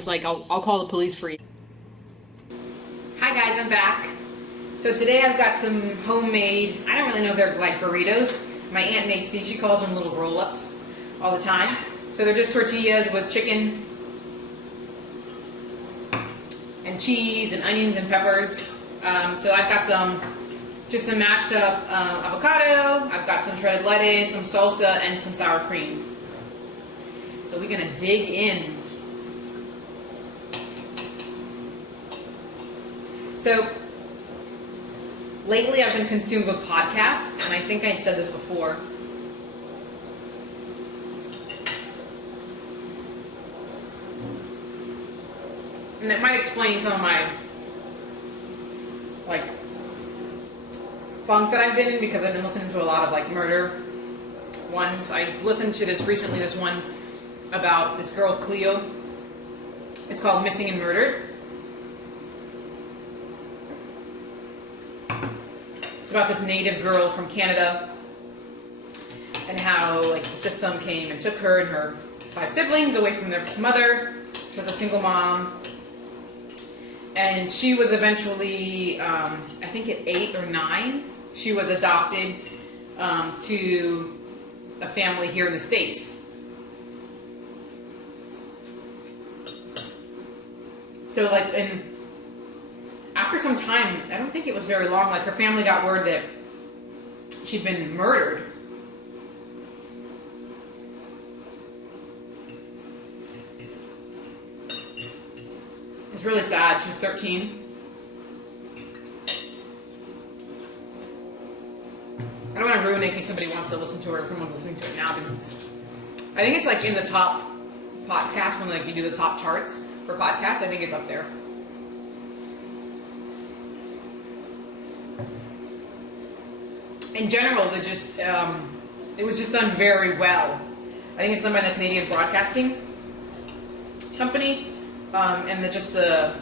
was like, I'll call the police for you. Hi guys, I'm back. So today I've got some homemade, I don't really know if they're like burritos. My aunt makes these, she calls them little roll-ups all the time. So they're just tortillas with chicken and cheese and onions and peppers. So I've got some mashed up avocado, I've got some shredded lettuce, some salsa, and some sour cream. So we're gonna dig in. So lately I've been consumed with podcasts, and I think I said this before. And that might explain some of my like funk that I've been in, because I've been listening to a lot of like murder ones. I listened to this recently, this one about this girl Cleo. It's called Missing and Murdered. It's about this native girl from Canada and how like the system came and took her and her 5 siblings away from their mother. She was a single mom. And she was eventually, I think at 8 or 9, she was adopted to a family here in the States. So like, and after some time, I don't think it was very long, like her family got word that she'd been murdered. It's really sad. She was 13. I don't want to ruin it in case somebody wants to listen to her, if someone's listening to it now, because I think it's like in the top podcast, when like you do the top charts for podcasts. I think it's up there. In general, it was just done very well. I think it's done by the Canadian Broadcasting Company, and the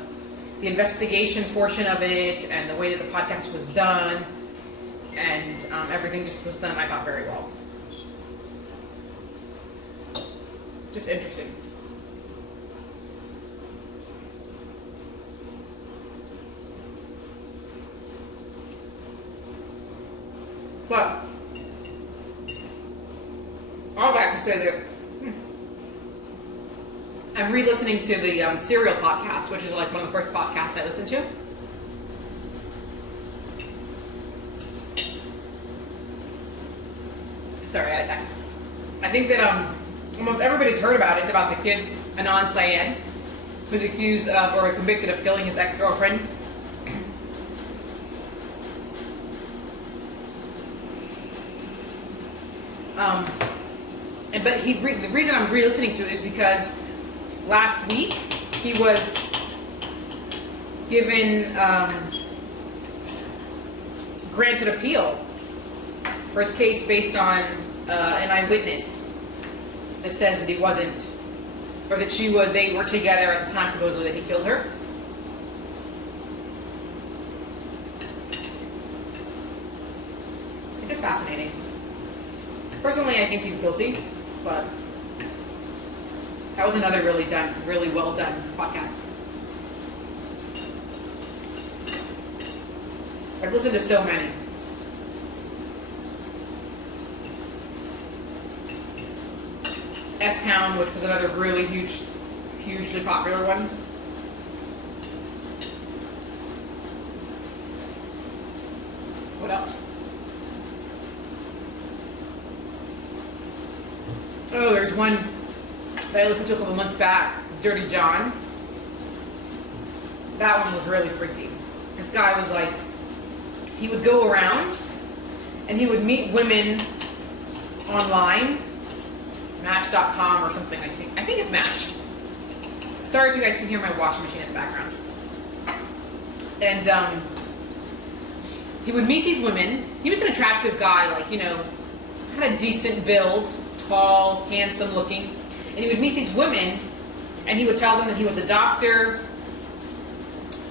investigation portion of it, and the way that the podcast was done, and everything just was done, I thought, very well. Just interesting. But all that to say that I'm re-listening to the Serial podcast, which is like one of the first podcasts I listened to. Sorry, I had a text. I think that almost everybody's heard about it. It's about the kid, Anand Syed, who's accused of or convicted of killing his ex-girlfriend. But the reason I'm re-listening to it is because last week he was given granted appeal for his case based on an eyewitness that says that he wasn't, or that they were together at the time supposedly that he killed her. It's just fascinating. Personally, I think he's guilty, but that was another really well done podcast. I've listened to so many. S-Town, which was another really hugely popular one. What else? Oh, there's one that I listened to a couple months back, Dirty John. That one was really freaky. This guy was like, he would go around and he would meet women online, Match.com or something, I think. I think it's Match. Sorry if you guys can hear my washing machine in the background. And he would meet these women. He was an attractive guy, like, had a decent build, tall, handsome looking. And he would meet these women, and he would tell them that he was a doctor,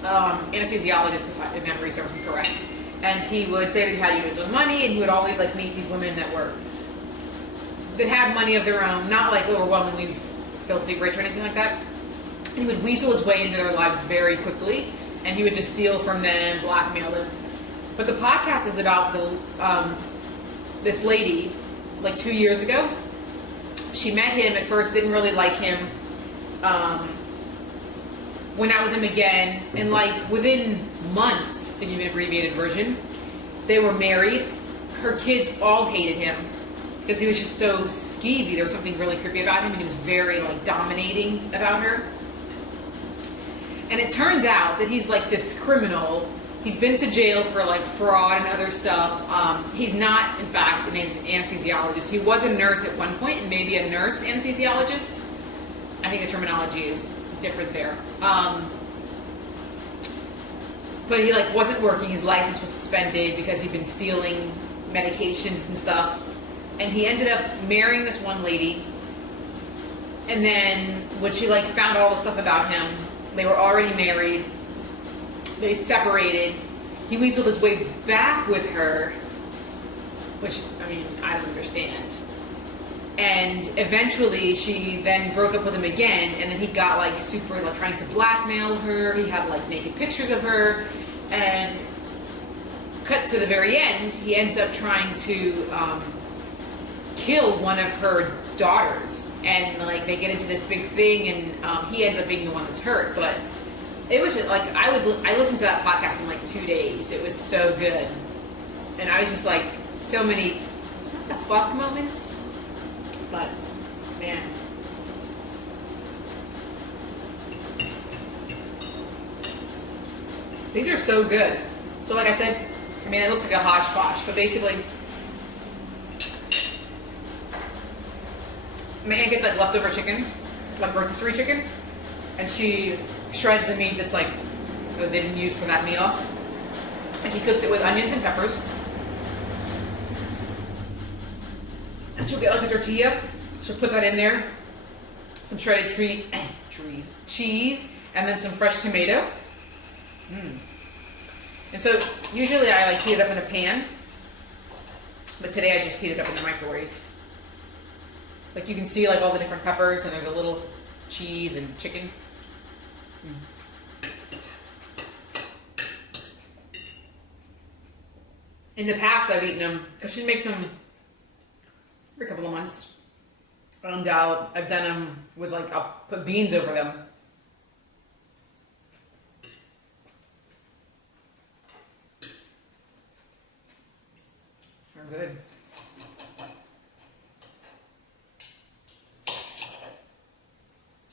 anesthesiologist, if memory serves me correct. And he would say that he had his own money, and he would always like meet these women that had money of their own, not like overwhelmingly filthy rich or anything like that. He would weasel his way into their lives very quickly, and he would just steal from them, blackmail them. But the podcast is about this lady, like 2 years ago. She met him at first, didn't really like him, went out with him again, and like within months, to give you an abbreviated version, they were married. Her kids all hated him because he was just so skeevy. There was something really creepy about him, and he was very like dominating about her. And it turns out that he's like this criminal. He's been to jail for like fraud and other stuff. He's not, in fact, an anesthesiologist. He was a nurse at one point, and maybe a nurse anesthesiologist. I think the terminology is different there. But he like wasn't working. His license was suspended because he'd been stealing medications and stuff. And he ended up marrying this one lady. And then when she like found all the stuff about him, they were already married. They separated. He weaseled his way back with her, which, I mean, I don't understand. And eventually she then broke up with him again, and then he got like super like trying to blackmail her. He had like naked pictures of her, and cut to the very end, he ends up trying to kill one of her daughters, and like they get into this big thing, and he ends up being the one that's hurt. But it was just, like I listened to that podcast in like 2 days. It was so good, and I was just like so many what the fuck moments. But man, these are so good. So like I said, I mean, it looks like a hodgepodge, but basically my aunt gets like leftover chicken, like rotisserie chicken, and she shreds the meat that's like that they didn't use for that meal, and she cooks it with onions and peppers. And she'll get like a tortilla, she'll put that in there, some shredded cheese, and then some fresh tomato. And so usually I like heat it up in a pan, but today I just heat it up in the microwave. Like you can see like all the different peppers, and there's a little cheese and chicken. In the past I've eaten them, because she makes them every couple of months. And I've done them with like, I'll put beans over them. They're good.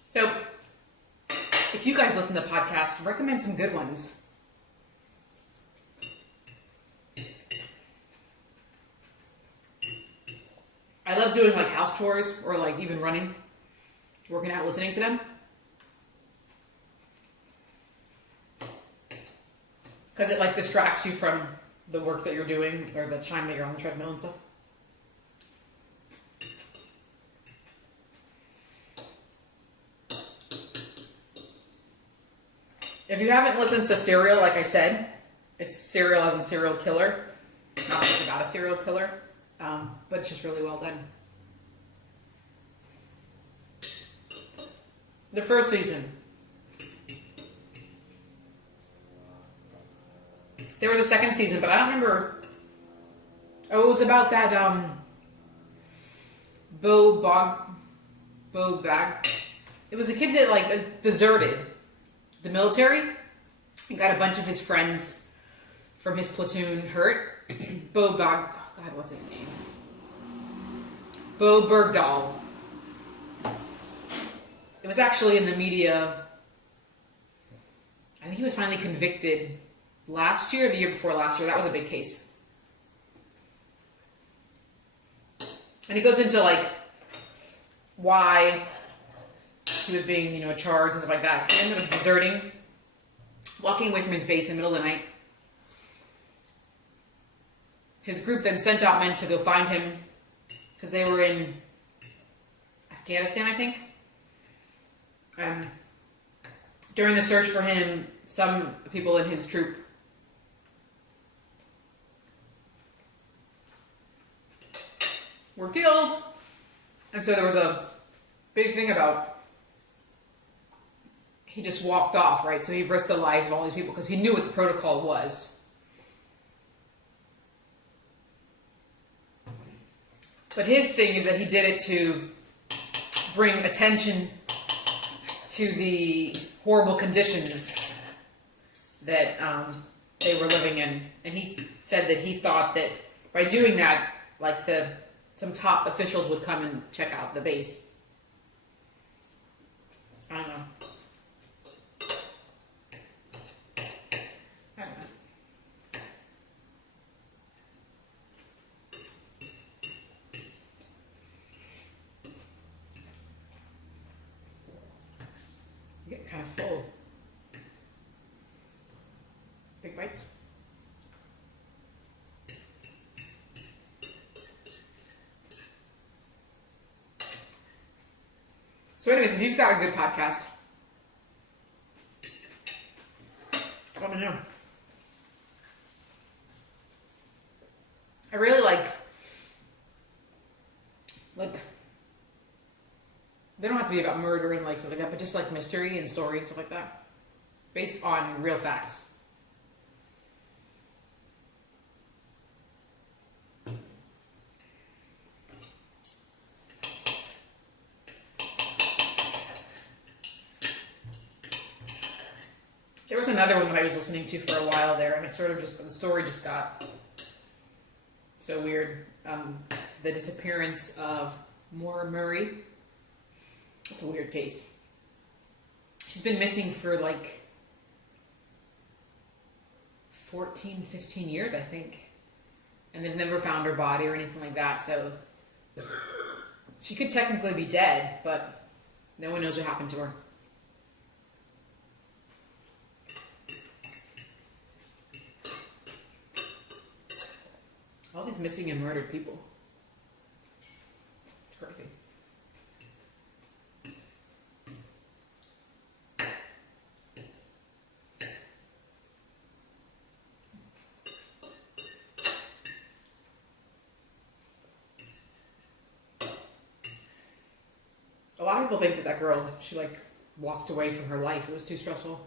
So, if you guys listen to podcasts, recommend some good ones. I love doing like house chores, or like even running, working out, listening to them. Because it like distracts you from the work that you're doing, or the time that you're on the treadmill and stuff. If you haven't listened to Serial, like I said, it's Serial as in serial killer. Not that it's about a serial killer, but it's just really well done. The first season. There was a second season, but I don't remember. Oh, it was about that Bo Bag. It was a kid that like deserted the military and got a bunch of his friends from his platoon hurt. Bo Bag. Oh God, what's his name? Bo Bergdahl. It was actually in the media. I think he was finally convicted last year or the year before last year. That was a big case. And it goes into like why he was being, charged and stuff like that. He ended up deserting, walking away from his base in the middle of the night. His group then sent out men to go find him because they were in Afghanistan, I think. During the search for him, some people in his troop were killed. And so there was a big thing about he just walked off, right? So he risked the lives of all these people because he knew what the protocol was. But his thing is that he did it to bring attention to the horrible conditions that they were living in. And he said that he thought that by doing that, like some top officials would come and check out the base. I don't know. Get kind of full. Big bites. So anyways, if you've got a good podcast, let me know. I really like, they don't have to be about murder and like stuff like that, but just like mystery and story and stuff like that, based on real facts. There was another one that I was listening to for a while there, and it sort of just, the story just got so weird. The disappearance of Maura Murray. It's a weird case. She's been missing for like 14, 15 years, I think. And they've never found her body or anything like that, so she could technically be dead, but no one knows what happened to her. All these missing and murdered people. It's crazy. A lot of people think that girl, she like walked away from her life. It was too stressful.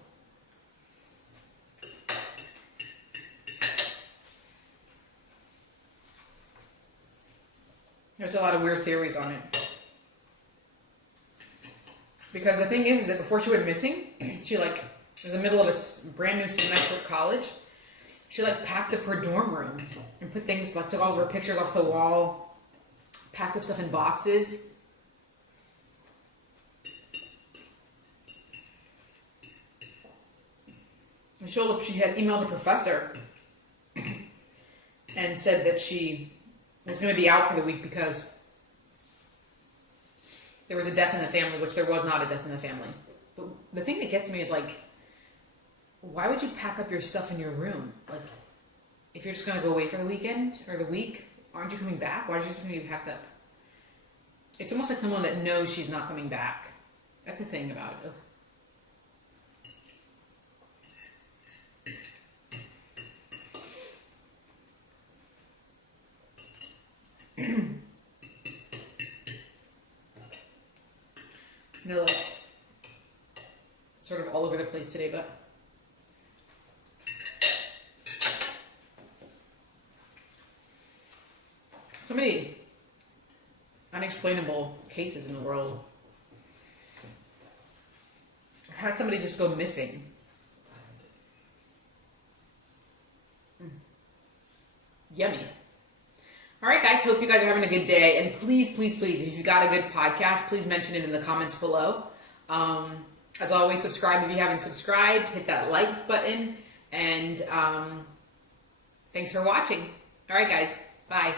There's a lot of weird theories on it. Because the thing is that before she went missing, she like was in the middle of a brand new semester at college. She like packed up her dorm room and put things, like took all of her pictures off the wall, packed up stuff in boxes. And she had emailed the professor and said that she was going to be out for the week because there was a death in the family, which there was not a death in the family. But the thing that gets me is like, why would you pack up your stuff in your room? Like, if you're just going to go away for the weekend or the week, aren't you coming back? Why did you just need to pack up? It's almost like someone that knows she's not coming back. That's the thing about it. Ugh. No, like, sort of all over the place today, but so many unexplainable cases in the world. How did somebody just go missing? Yummy. All right, guys, hope you guys are having a good day. And please, please, please, if you've got a good podcast, please mention it in the comments below. As always, subscribe if you haven't subscribed. Hit that like button. And thanks for watching. All right, guys. Bye.